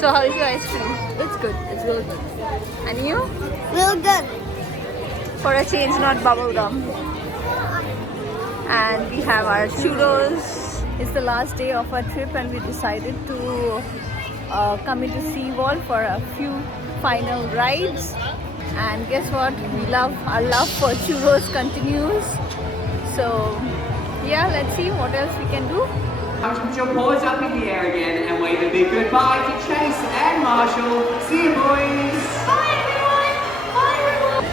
So how is your ice cream? It's good. It's real good. And you? Real good. For a change, not bubble gum. And we have our churros. It's the last day of our trip and we decided to come into SeaWorld for a few final rides. And guess what? Our love for churros continues. So yeah, let's see what else we can do. Put your paws up in the air again and wave a big goodbye to Chase and Marshall. See you, boys. Bye, everyone. Bye, everyone.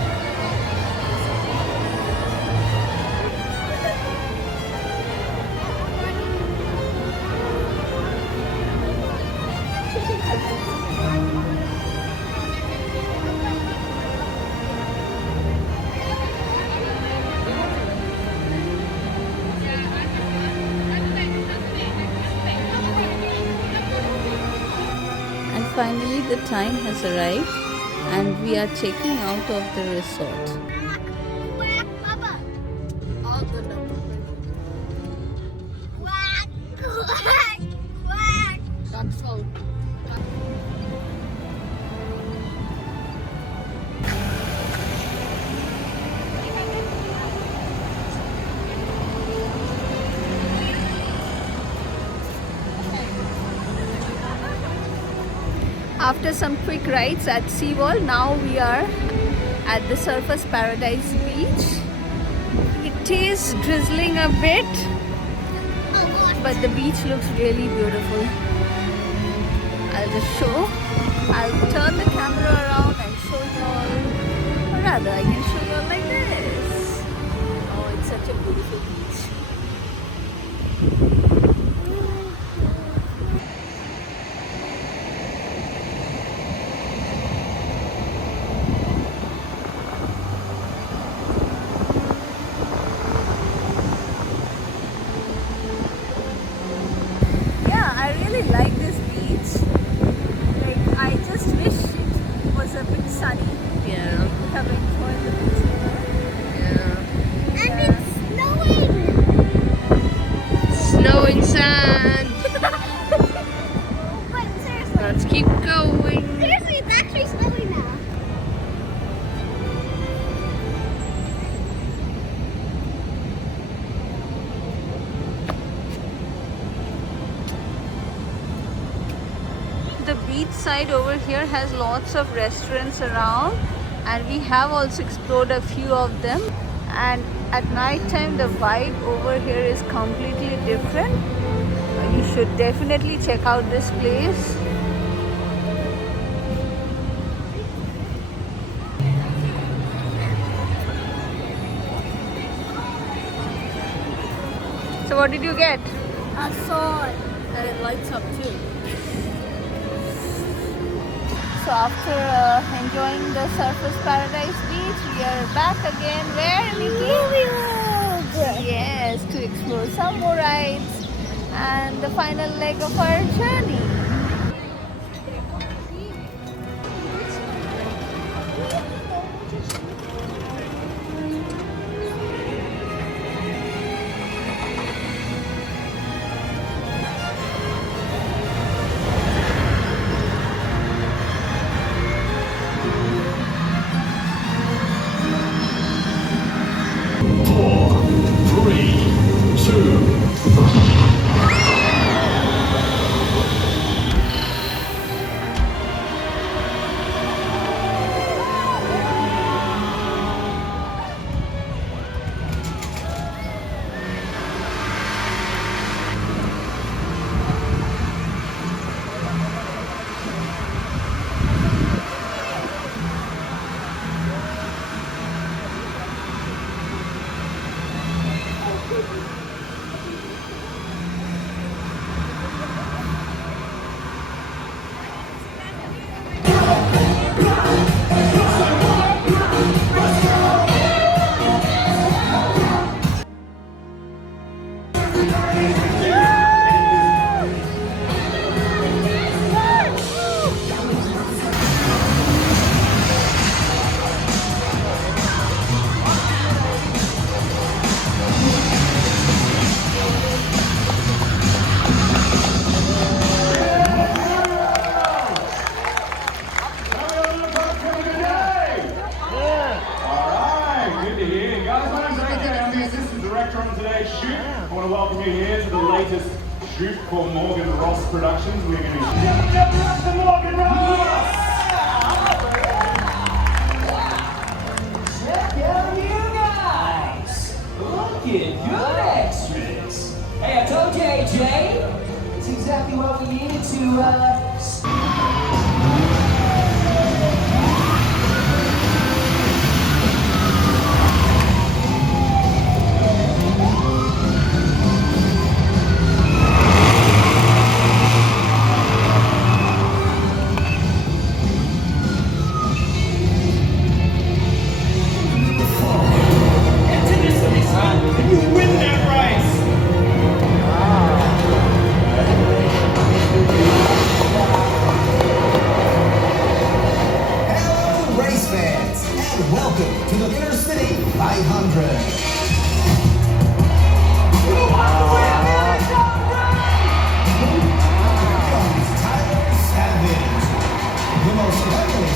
And finally the time has arrived and we are checking out of the resort. Quack, Papa. All the numbers. Quack, quack, quack. That's all. After some quick rides at SeaWorld, now we are at the Surfers Paradise beach. It is drizzling a bit, but the beach looks really beautiful. I'll turn the camera around and show you all, or rather I can show you all like this. Oh, it's such a beautiful beach. Like this beach. Like, I just wish it was a bit sunny. Yeah. We have enjoyed the beach more. Yeah. And it's snowing. Snowing sand. But seriously. Let's keep going. Seriously, it's actually snowing now. The beach side over here has lots of restaurants around and we have also explored a few of them, and at night time the vibe over here is completely different. You should definitely check out this place. So what did you get? A sword. And it lights up too. So after enjoying the Surfers Paradise beach, we are back again. Where, Nikki? Yes, to explore some more rides and the final leg of our journey. shoot called Morgan Ross Productions. We're going to the Morgan Ross! Check out you guys! Looking good, extras! Hey, I told you, AJ! It's exactly what we needed to, Welcome to the Inner City 500. Tyler Savage, the most heavily.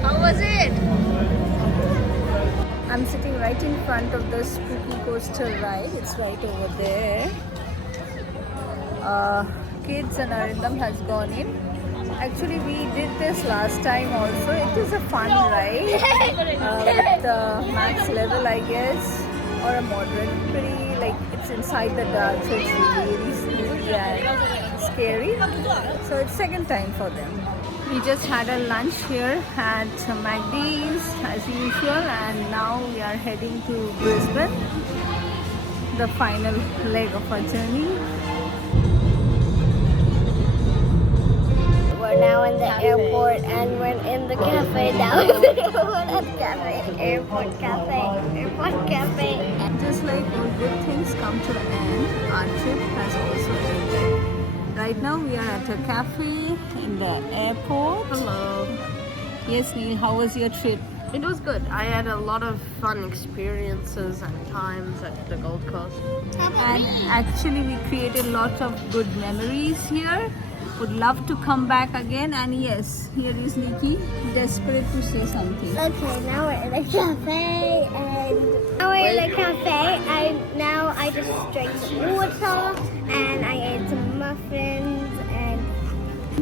How was it? I'm sitting right in front of the spooky coaster ride. It's right over there. Kids and Arindam has gone in. Actually, we did this last time also. It is a fun ride with the max level, I guess, or a moderate. Pretty like it's inside the dark, so it's really spooky and scary. So it's second time for them. We just had a lunch here at McD's as usual, and now we are heading to Brisbane, the final leg of our journey. We're now in the airport and we're in the cafe now. Airport cafe. And just like all good things come to an end, our trip has also ended. Right now we are at a cafe in the airport. Hello. Yes, Neil, how was your trip? It was good. I had a lot of fun experiences and times at the Gold Coast. And actually we created lots of good memories here. Would love to come back again. And yes, here is Nikki, desperate to say something. Okay, now we're in a cafe and now we're in a cafe and now I just drank some water and I ate some muffins and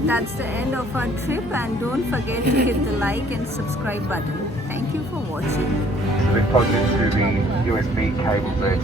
that's the end of our trip, and don't forget to hit the like and subscribe button. Thank you for watching. We've plugged into the USB cable there.